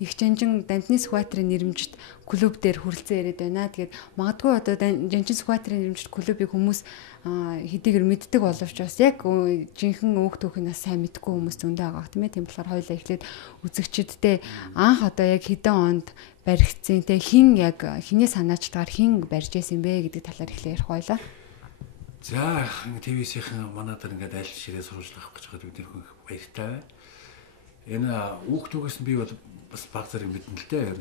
их жанжин Дамжны Сүхбаатарын нэрмжит клуб дээр хүрэлцэн яриад байна. Тэгээд магадгүй одоо Дамжны Сүхбаатарын нэрмжит клубыг хүмүүс хэдийгээр мэддэг боловч бас яг жинхэнэ өөх түүхийг бас сайн мэдгүй хүмүүс зөндөө байгаа тийм ээ. Тийм болохоор хоёулаа эхлээд үзэгчдтэй анх одоо яг хэдэн онд баригдсан те хин яг хиний санаачлагаар хин барьж байсан бэ гэдэг талаар эхлэе ярих байлаа. За ТВ-ийн манайдар ингээд аль ширээ сурвалжлах гэж байгаа бид нэр баяртай байна. Энэ үүх түүхээс нь би бол бас баг зэрэг мэднэ л дээ.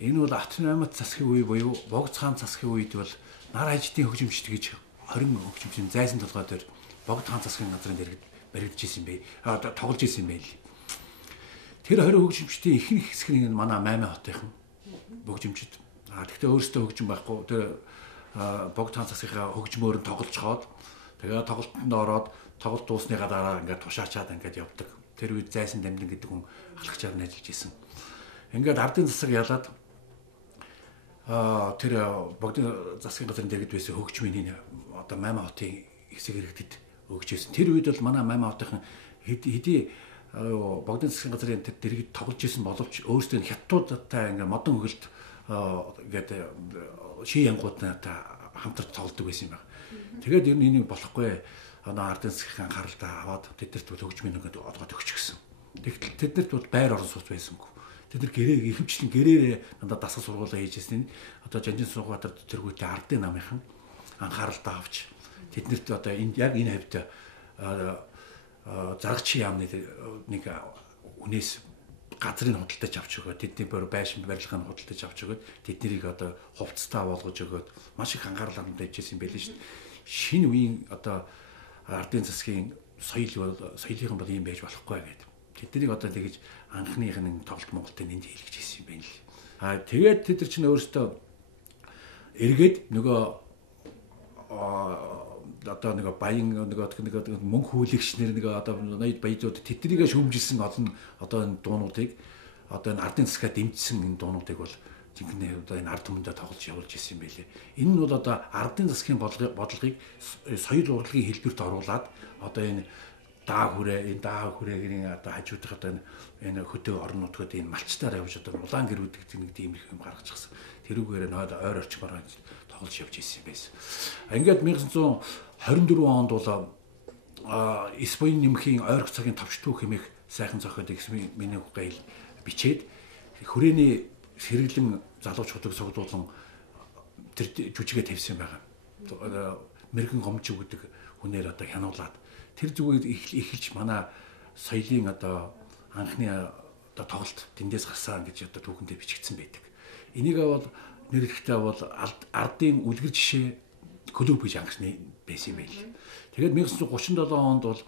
Энэ бол Атны аймагт засгийн үе буюу Богд хаан засгийн үед бол нар хажидын хөгжимчд гэж 20 хөгжимчийн зайсан толгой дээр Богд хаан засгийн газрын дэргэд баригдаж исэн юм бэ. Тоглож исэн юм байл. Тэр 20 хөгжимчдийн ихэнх хэсэг нь манай Маймаа хотынхан хөгжимчд. Тэгвэл өөрөөсөө хөгжим байхгүй. Тэр Богд хаан засгийн хөгжмөөр нь тоглож хаад тэгээ тоглолтод ороод тоглолт дуусныхаа дараа ингээд тушаачаад ингээд явдаг. Тэр үед зайсан дамдин гэдэг хүн алхачаар нь ажиллаж исэн. Ингээд ардын засаг ялаад тэр Богдын засгийн газрын дэргэд байсан хөгжмийн одоо Маймаа хотын хэсэг иргэдэд өгч ирсэн. Тэр үед бол манай Маймаа хотынхан хэдий Богдын засгийн газрын тэр дэргэд тоглож исэн боловч өөрсдөө хятадуудтай ингээд модон хөлд ингээд ший янгуудтай хамтарч тоглодог байсан юм байна. Тэгээд ер нь энийг болохгүй ардын засгийн анхааралтай аваад тэднэрт бол хөгжмийн ингээд олгоод өгч гисэн. Тэгтэл тэднэрт бол байр орон сууц байсангүй. Тэд нар гэрээ ихэвчлэн гэрээрээ дандаа дасгал сургуулаа хийжсэн. Одоо Жанжин Сүхбаатар тэргүүтээ ардын намынхан анхааралтай авч тэднэрт одоо энд яг энэ хавьд зарагчийн яамны нэг үнээс газрын худалдаж авч өгөөд тэдний байшин барилгын худалдаж авч өгөөд тэднийг одоо хувцастай болгож өгөөд маш их анхаарал хандуулж ирсэн байлээ шүү дээ. Шинэ үеийн одоо ардын засгийн соёлын бол ийм байж болохгүй гэдэг. Тэднийг одоо тэгэж анхных нь тоглолт Монголын энд хийлгэж ирсэн юм байна л. Тэгээд тэд нар чинь өөрсдөө эргээд нөгөө одоо нэг баян нэг мөнгө хүлэгчнэр нэг одоо ноёд баяжууд тэднийг шүүмжилсэн олон одоо энэ дуунуудыг одоо энэ ардын засгаа дэмжсэн энэ дуунуудыг бол жинхэнэ одоо энэ ард түмэндээ тоглож явуулж ирсэн юм байлээ. Энэ нь бол одоо ардын засгийн бодлогыг соёл урлагийн хэлбэрт оруулаад одоо энэ даа хүрээгийн одоо хажуудах одоо энэ хөдөө орон нутгад энэ малчтаар явж одоо улаан гэр үдэг нэг тийм их юм гаргачихсан. Тэрүүгээр нь ойр орчмоор тоглож явж ирсэн юм байсан. Ингээд 1924 онд бол Испани нэмхийн ойрох цагийн товч түүх хэмээх сайхан зохиод миний ухайл бичээд хүрээний сэргэлэн залуучуудыг цуглуулсан тэр жүжигээ тавьсан байгаа. Мэргэн гомжиг гэдэг хүнээр одоо хянуулаад тэр зүгээр эхэлж манай соёлын одоо анхны одоо тоглолт тэндээс гарсан гэж одоо түүхэндээ бичигдсэн байдаг. Энийг бол нэрлэхдээ бол ардын үлгэр жишээ клуб гэж анхны байсан юм байл. Тэгээд 1937 онд бол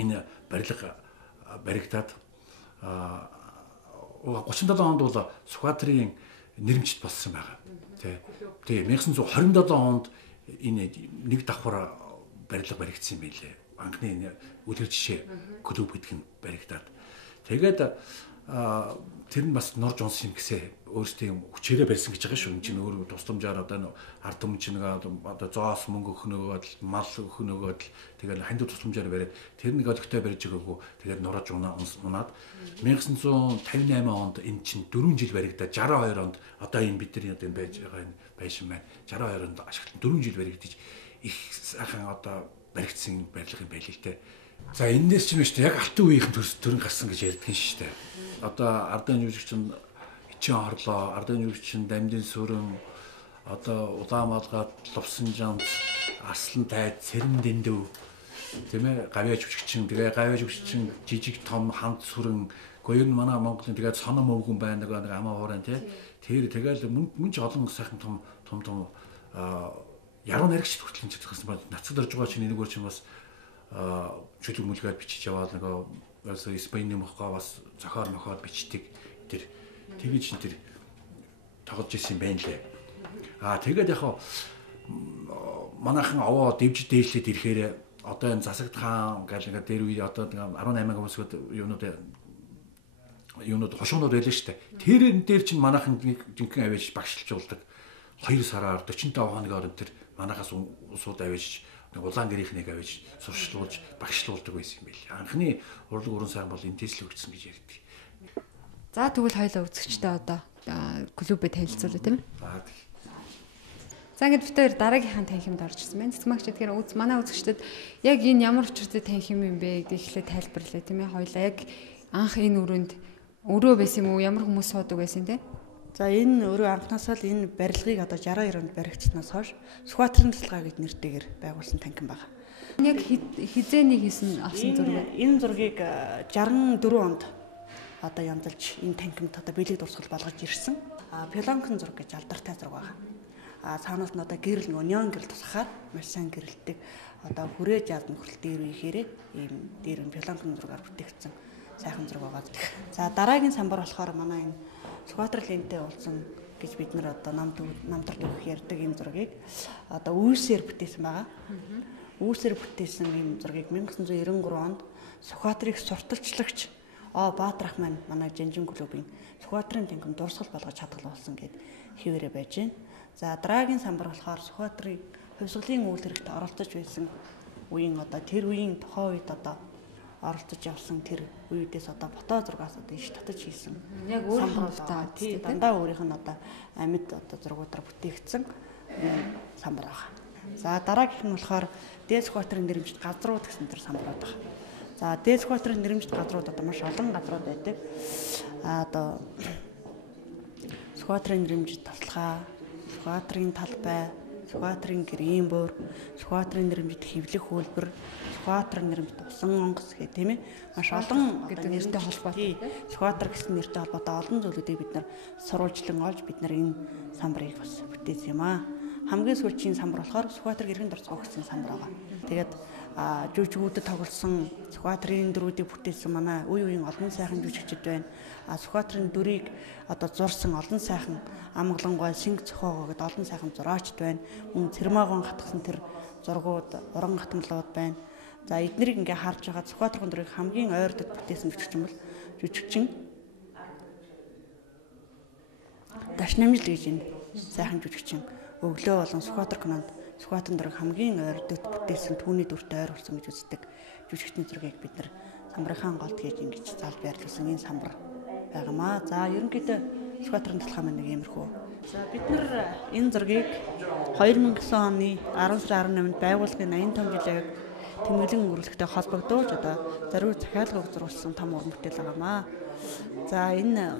энэ барилга баригдаад 37 онд бол Сүхбаатарын нэрмжит болсон байгаа. Тэгээ 1927 онд энэ нэг давхар барилга баригдсан юм байлээ. Анхны үлгэр жишээ клуб гэдэг нь баригдаад. Тэгээд тэр нь бас норж унсан юм гэсээ өөрсдийн хүчээрээ барьсан гэж байгаа шүү. Энд чинь өөр тусламжаар одоо ард түмэн чинь одоо зоос мөнгө өгөх нөгөөд мал өгөх нөгөөд тэгээд хандив тусламжаар бариад тэр нэг олигтой барьж өгөөгүй тэгээд норж унаад 1958 онд энэ чинь 4 жил баригдаад 62 онд одоо энэ бидний одоо энэ байж байгаа энэ байшин маань 62 онд ашиглан 4 жил баригдаж их сайхан одоо баригдсан барилга юм байл л дээ. За энэс чинь шүү дээ яг алтан үеийнхэн төрн гарсан гэж ярьдаг юм шүү дээ. Одоо ардын жүжигчин Ичин хорлоо, ардын жүжигчин Дамдын сүрэн, одоо Улаанмалгаад Лувсан жамц, Арслан тайд, Цэрэн дэндүү, тийм ээ, гавьяа жүжигчин, тэгээ гавьяа жүжигчин жижиг том хамт сүрэн, гоёр нь манай Монголын тэгээд соном өвгөн байна нэг амаа хуурын тий. Тэр тэгэл мөн ч олон сайхан том яруу найрагч хүртэл энэ зохиосон байна. Нацад орж байгаа чинь энэгээр чинь бас чөлөг мүлгээд бичиж яваад нөгөө Испани мохоо бас зохиол мохоод бичдэг тэр тэгэж тэр тоглож ирсэн байна лээ. Тэгээд яг манайхан овоо дэвж дээшлээд ирэхээр одоо энэ засагт хаан гал ингээ дээр үе одоо 18 хүмүүсүүд юунууд хошуунууд байлаа шүү дээ. Тэрэн дээр чинь манайхан жинхэнэ авэж багшилжуулдаг. 2 сараар 45 хоногийн тэр манайхаас усууд авэж улаан гэрийнхнийг авэж сурчлуулж багшлуулдаг байсан юм байл. Анхны урлаг уран сайхан бол энэс л өгсөн гэж ярьдаг. За тэгвэл хоёулаа үзэгчтэй одоо клубээ танилцуулъя тийм ээ. За ингээд бид хоёр дараагийнхаа танхимд орж ирсэн байна. Цэцгмагч тэгэхээр манай үзэгчдэд яг энэ ямар учиртай танхим юм бэ гэдэг ихлэ тайлбарлая тийм ээ. Хоёулаа яг анх энэ өрөөнд өрөө байсан юм уу? Ямар хүмүүс суудаг байсан те? За энэ өрөө анхнаасаа л энэ барилгыг одоо 62 онд баригдсанаас хойш Сүхбаатарын тусалгаа гэдэг нэртэйгээр байгуулсан танхим байна. Яг хизээний хийсэн авсан зураг. Энэ зургийг 64 онд одоо янзалж энэ танхимд одоо бэлэг дурсгал болгож ирсэн. Пилонкын зураг гэж алдартай зураг байна. Цаанаас нь одоо гэрэл неон гэрэл тусахаар маш сайн гэрэлдэг. Одоо хүрээ жаадны хүртэл дээр үехээр ийм дээр нь пилонкын зургаар бүтээгдсэн сайхан зураг байгаа. За дараагийн самбар болохоор манай энэ Сүхбаатар ленттэй уулзсан гэж бид нар одоо намтар дүүх ярьдаг энэ зургийг одоо үүсээр бүтээсэн байгаа. Үүсээр бүтээсэн ийм зургийг 1993 онд Сүхбаатарыг сурталчлагч Баатарах маань манай Жанжин клубын Сүхбаатарын танхим дурсгал болгож чадгалуулсан гэд хэвээрээ байж байна. За дараагийн самбар болохоор Сүхбаатарын хувьсгалын үйл хэрэгт оролцож байсан үеийн одоо тэр үеийн тухайн үед одоо оролцож явсан тэр үеэс одоо фото зургаас одоо иш татаж хийсэн. Яг өөрийнхөө фото тий дандаа өөрийнх нь одоо амьд одоо зургуудаар бүтээгдсэн самбар байгаа. За дараагийнх нь болохоор Дээд Сүхбаатарын нэрмжит газрууд гэсэн тэр самбарууд байгаа. За Дээд Сүхбаатарын нэрмжит газрууд одоо маш олон газрууд байдаг. Одоо Сүхбаатарын нэрмжит таслага, Сүхбаатарын талбай, Сүхбаатарын гэрийн бөөр, Сүхбаатарын нэрмжит хэвлэх хөлбөр, Сүхбаатарын нэрмжит усан онгоц гэх тийм ээ маш олон гэдэг нэртэй холбоотой. Сүхбаатар гэсэн нэртэй холбоотой олон зүйлүүдийг бид нар сурвалжлан олж бид нар энэ самбарыг бас бүтээсэн юм аа. Хамгийн сүүлийн самбар болохоор Сүхбаатар гэрхэн дурцгаа гэсэн самбар байгаа. Тэгээд жүжигүүдэд тоглосон Сүхбаатарын дөрүүдийг бүтээсэн манай үе үеийн олон сайхан жүжигчид байна. Сүхбаатарын дүрийг одоо зурсан олон сайхан Амгалангой, Шинг цохоогоо гэдэг олон сайхан зураачд байна. Мөн Цэрмаагон хатгсан тэр зургууд, уран хатамлууд байна. За эднэрийг ингээ харж байгаа Сүхбаатарын дүрийг хамгийн ойрдод бүтээсэн жүжигчин бол жүжигчин Дашнамжил гэж энэ сайхан жүжигчин өглөө болон Сүхбаатар кинонд Сүхбаатарын дүрийг хамгийн ойрдод бүтээсэн түүний дүртэй ойр болсон гэж үздэг жүжигчний зургийг бид нар самбарынхаа голд гэж ингэж залбиарлуулсан энэ самбар байгаамаа. За ерөнхийдөө Сүхбаатарын талхаа маань нэг иймэрхүү. За бид нар энэ зургийг 2009 оны 10 сарын 18-нд байгууллагын 85 жилийн тэмдэглэн өнгөрүүлэхтэй холбогдуулж одоо зориуд захиалгыг зурулсан том уран бүтээл байгаамаа. За энэ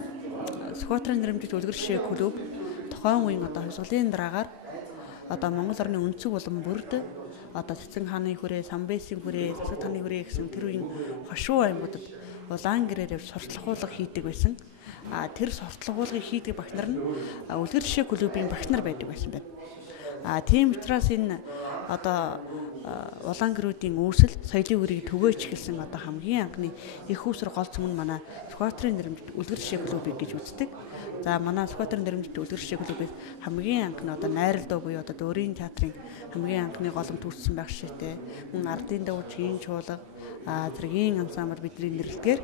Сүхбаатарын нэрмжит үлгэр жишээ клуб тухайн үеийн одоо хувьсгалын дараагаар одоо Монгол орны өнцөг болон бүрд одоо Цэцэн хааны хүрээ, Самбэсийн хүрээ, Засаг хааны хүрээ гэсэн тэр үеийн хошуу аймагуудад улаан гэрээр сурталчилгуулга хийдэг байсан. Тэр сурталчилгуулгыг хийдэг багш нар нь үлгэр жишээ клубын багш нар байдаг байсан байна. Тийм учраас энэ одоо улаан гэрүүдийн үүсэл соёлын үрийг түгээж эхэлсэн одоо хамгийн анхны их үүсвэр гол цөм нь манай Сүхбаатарын нэрмжит үлгэр жишээ клубыг гэж үздэг. За манай Сүхбаатарын нэрмжит үлгэр жишээ клубыг хамгийн анхны одоо найрал дуу буюу одоо өөрийн театрын хамгийн анхны голомт үүссэн байх шигтэй. Мөн ардын дуу, жийн чуулга, зэргийн ансамбл бидний нэрлэгээр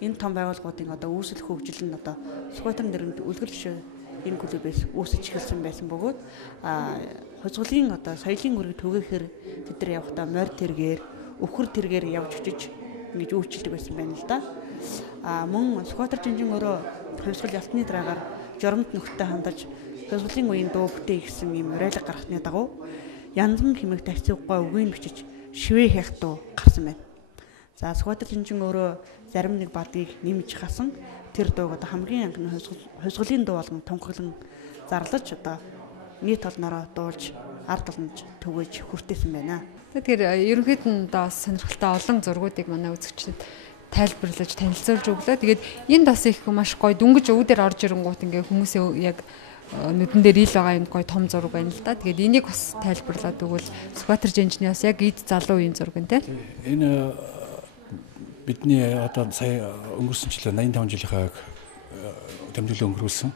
энэ том байгууллагуудын одоо үүсэл хөгжил нь одоо Сүхбаатарын нэрмжит үлгэр жишээ энэ клубээс үүсэж эхэлсэн байсан бөгөөд хувьсгалын одоо соёлын үрийг түгээхээр тэд нар явахдаа морь тэргээр, өвхөр тэргээр явж очиж ингэж үйлчилдэг байсан байна л да. Мөн Сүхбаатар Жанжин өөрөө хувьсгал ялтны дараагаар жоромт нөхдөд хандаж хувьсгалын үеийн дуу бүтээ гэсэн юм уриалга гаргахны дагуу янзан хэмээх тасцуугай үгийн бичиж шивээ хийх дуу гарсан байна. За Сүхбаатар Жанжин өөрөө зарим нэг бадгийг нэмж хасан тэр дууг одоо хамгийн анхны хувьсгалын дуу болгон тунхаглан зарлаж одоо нийт олноороо дуулж ард олонд түгэж хүртээсэн байна. Тэгэхээр ерөнхийд нь одоо сонирхолтой олон зургуудыг манай үзэгчдэд тайлбарлаж танилцуулж өглөө. Тэгээд энд бас их маш гоё дүнгиж өвдөр орж ирэнгуут ингээ хүмүүсээ яг нүдэн дээр ил байгаа юм гоё том зураг байна л да. Тэгээд энийг бас тайлбарлаад өгвөл Сүхбаатар Жанжны бас яг эд залуу үеийн зураг нь тийм. Энэ бидний одоо сая өнгөрсөн жилийн 85 жилийнхаа тэмдэглэл өнгөрүүлсэн.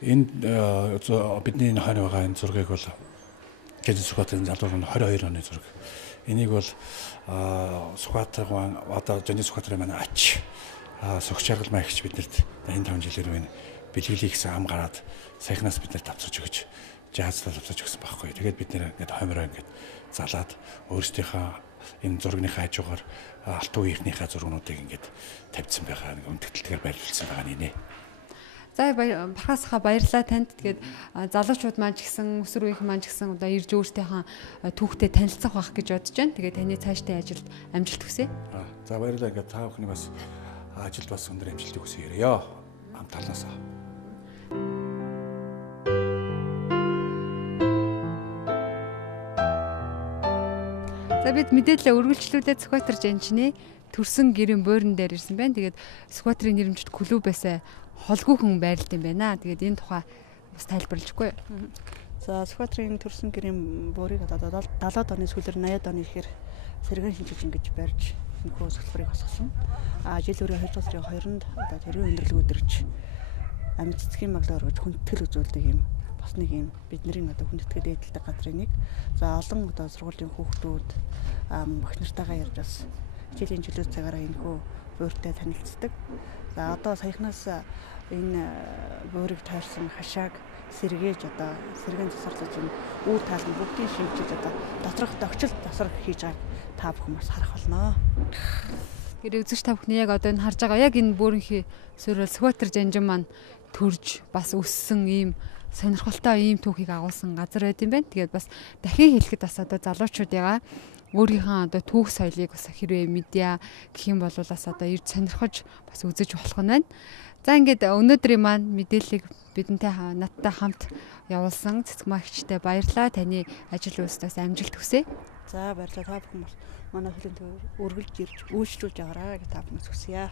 Энд бидний хойно байгаа энэ зургийг бол Жанжин Сүхбаатарын залуу 22 оны зураг. Энийг бол Сүхбаатар одоо Жанжин Сүхбаатарын манай ач согч аргал маягч биднэрт 85 жилээр байна. Бэлгэлийг гэсэн ам гараад саяхнаас биднэрт авчирч өгч жаазлал авчирч өгсөн байхгүй. Тэгээд бид нэр ингээд хоймороо ингээд залаад өөрсдийнхөө энэ зургийн хажуугаар алтан үеийнхнийхээ зургуудыг ингээд тавьсан байгаа. Нэг өндөгтөлтөөр байрлуулсан байгаа нэ. За Бархасхаа баярлалаа танд. Тэгээд залуучууд маань ч гэсэн өсвөр үеийнхэн маань ч гэсэн одоо ирж өөртөөхөө түүхтэй танилцах байх гэж бодож байна. Тэгээд таны цаашдын ажилд амжилт хүсье. За баярлалаа. Ингээд та бүхний бас ажилд бас өндөр амжилтыг хүсье. Хамт талаасаа. За бид мэдээлэл үргэлжлүүлээд Сүхбаатар жанчны төрсөн гэрийн буйран дээр ирсэн байна. Тэгээд Сүхбаатарын нэрмжит клубээс холгүйхэн байрлалт юм байна. Тэгээд энэ тухай бас тайлбарлажгүй. За Сүхбаатарын төрсөн гэрийн буурийг одоо 70-аад оны сүүлээр 80-аад оны ихээр сэргэн шинжилж ингэж барьж нөхөө зөвлөрийг хасгасан. Жил өрөө 2 сарын 2-нд одоо тэргийн өндөрлөг өдөрч амьд цэцгийн маглаар өргөж хүндэтгэл үзүүлдэг юм. Бас нэг юм бидний одоо хүндэтгээд дээдэлдэг газрын нэг. За олон одоо сургуулийн хүүхдүүд багш нартайгаа ярьж бас хичээлийн чөлөө цагаараа энэ хөө бууртай танилцдаг. За одоо саяхнаас энэ буурыг тойрсон хашааг сэргээж одоо сэргэн засварлаж энэ үр таал нь бүгдийг шимжиж одоо доторх тогтчол засвар хийж байгааг та бүхэн бас харах болно. Тэр үзэгч та бүхний яг одоо энэ харж байгаа яг энэ буурынхий суурьл Сүхбаатар жанжин маань төрж бас өссөн ийм сонирхолтой ийм түүхийг агуулсан газар байт юм байна. Тэгээд бас дахин хэлэхэд бас одоо залуучуудыгаа өөрийнхөө одоо түүх соёлыг бас хэрвээ медиа гэх юм бол бас одоо ирж сонирхож бас үзэж болох нь байна. За ингээд өнөөдрийн маань мэдээллийг бидэнтэй надтай хамт явуулсан цэцгмаагчтай баярлалаа. Таны ажил үйлсээс амжилт хүсье. За баярлалаа. Та бүхэн бас манай хөлийн төвөөр үргэлж ирж үйлчлүүлж байгаарай гэж та бүхнээс хүсье.